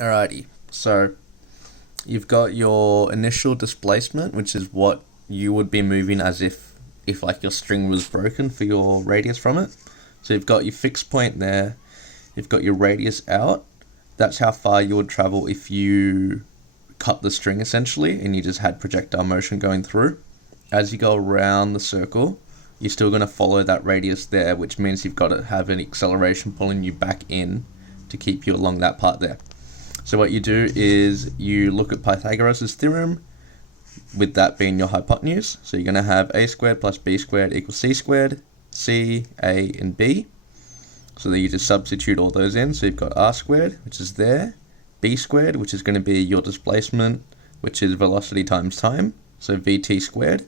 Alrighty, so you've got your initial displacement, which is what you would be moving as if like your string was broken for your radius from it. So you've got your fixed point there, you've got your radius out. That's how far you would travel if you cut the string essentially and you just had projectile motion going through. As you go around the circle, you're still going to follow that radius there, which means you've got to have an acceleration pulling you back in to keep you along that part there. So what you do is you look at Pythagoras' theorem, with that being your hypotenuse. So you're going to have a squared plus b squared equals c squared, c, a, and b. So then you just substitute all those in. So you've got r squared, which is there, b squared, which is going to be your displacement, which is velocity times time, so vt squared.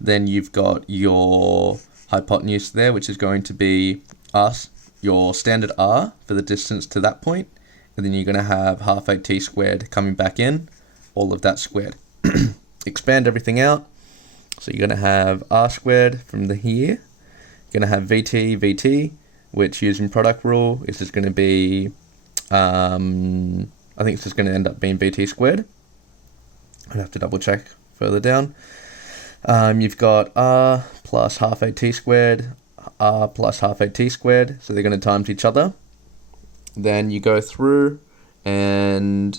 Then you've got your hypotenuse there, which is going to be r, your standard r for the distance to that point. And then you're going to have half a t squared coming back in, all of that squared. Expand everything out. So you're going to have r squared from the here. You're going to have vt, which using product rule is just going to be, I think it's just going to end up being vt squared. I'd have to double check further down. You've got r plus half a t squared, r plus half a t squared, so they're going to times each other. Then you go through and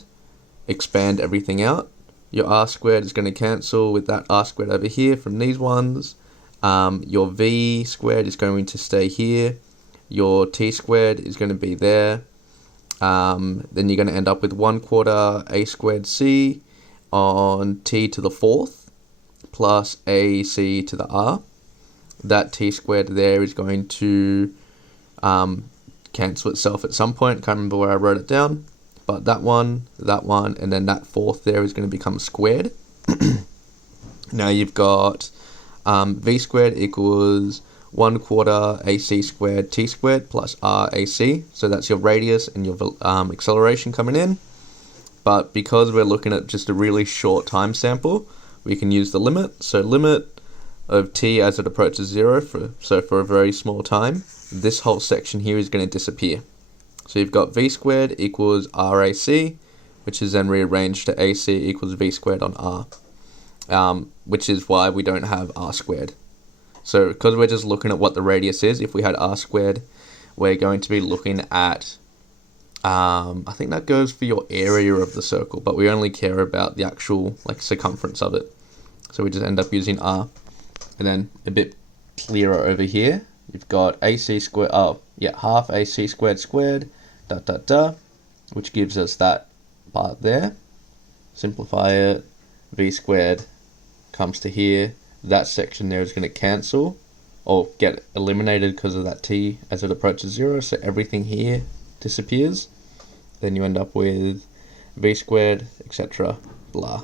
expand everything out. Your r squared is going to cancel with that r squared over here from these ones. Your v squared is going to stay here. Your t squared is going to be there. Then you're going to end up with 1/4 a squared c on t to the fourth plus ac to the r. That t squared there is going to cancel itself at some point. Can't remember where I wrote it down, but that one, and then that fourth there is going to become squared. Now you've got v squared equals 1/4 ac squared t squared plus rac. So that's your radius and your acceleration coming in. But because we're looking at just a really short time sample, we can use the limit. So limit of t as it approaches 0, for a very small time, this whole section here is going to disappear. So you've got v squared equals rac, which is then rearranged to ac equals v squared on r, which is why we don't have r squared. So because we're just looking at what the radius is, if we had r squared, we're going to be looking at, I think that goes for your area of the circle, but we only care about the actual circumference of it. So we just end up using r. And then a bit clearer over here, you've got ac squared, half ac squared squared, which gives us that part there. Simplify it, v squared comes to here. That section there is going to cancel or get eliminated because of that t as it approaches 0, so everything here disappears. Then you end up with v squared, etc. blah.